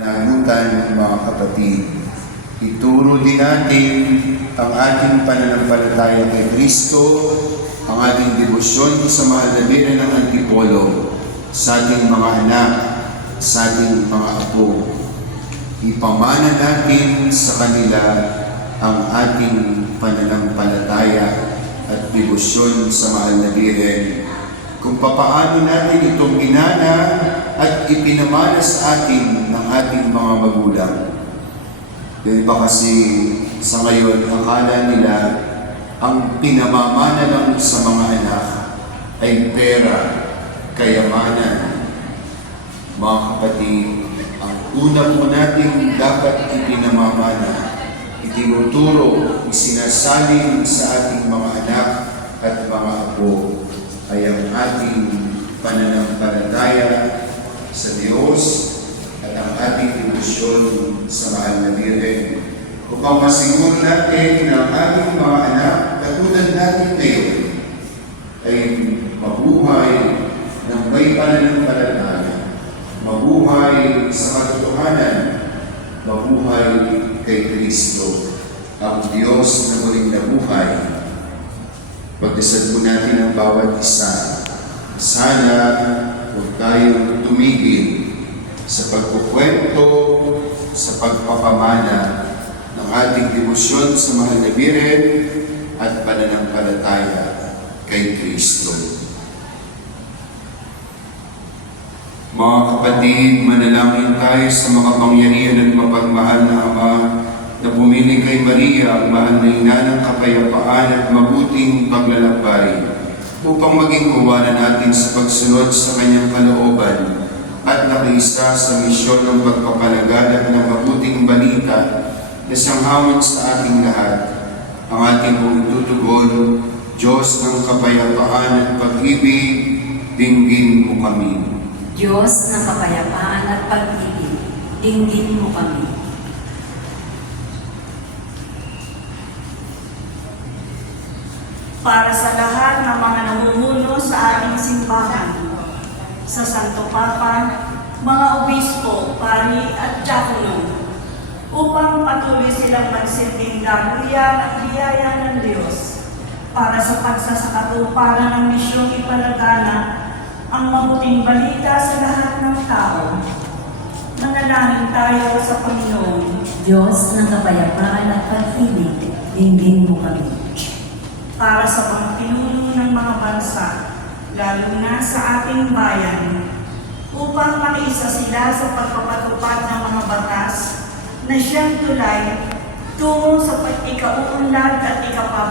Pananagutan, mga kapatid, ituro din natin ang ating pananampalataya kay Kristo, ang ating debosyon sa mahal na Birhen ng Antipolo, sa ating mga anak, sa ating mga apo. Ipamana natin sa kanila ang ating pananampalataya at debosyon sa mahal na Birhen, kung papaano natin itong inana at ipinamana sa atin ng ating mga magulang. Dahil ba kasi sa ngayon, akala nila ang pinamamana lang sa mga anak ay pera, kayamanan. Mga kapatid, ang una po natin dapat ipinamamana, itinuturo, isinasalin sa ating mga anak at mga apo ay ang ating pananampalataya sa Diyos at ang ating debosyon sa mahal na Birhen, upang masiguro natin na ang ating mga anak, katulad natin ngayon, ay mabuhay ng may pananampalataya, mabuhay sa katotohanan, mabuhay kay Kristo, ang Diyos na muling nabuhay. Pagdasal po natin ang bawat isa. Sana huwag tayong tumigil sa pagkukwento, sa pagpapamana ng ating debosyon sa mahal na Birhen at pananampalataya kay Kristo. Mga kapatid, manalangin tayo sa makapangyarihan at mapagmahal na Ama na pumili kay Maria, ang mahal na ina ng kapayapaan at mabuting paglalakbay, upang maging uwanan natin sa pagsunod sa kanyang kalooban at nakiisa sa misyon ng pagpapalaganap ng mabuting balita na sanghawan sa ating lahat. Ang ating buong tutugon, Diyos ng kapayapaan at pag-ibig, dinggin mo kami. Diyos ng kapayapaan at pag-ibig, dinggin mo kami. Para sa lahat ng mga namumuno sa aming simbahan, sa Santo Papa, mga obispo, pari at diakono, upang patuloy silang magsilbing daluyan at biyaya ng Diyos para sa pagsasakatuparan ng misyong ipalaganap ang mabuting balita sa lahat ng tao. Manalangin tayo sa Panginoon. Diyos ng kapayapaan at pag-ibig, dinggin mo kami. Para sa mga pinuno ng mga bansa, lalo na sa ating bayan, upang makiisa sila sa pagpapatupad ng mga batas na siyang tulay tungo sa ikauunlad at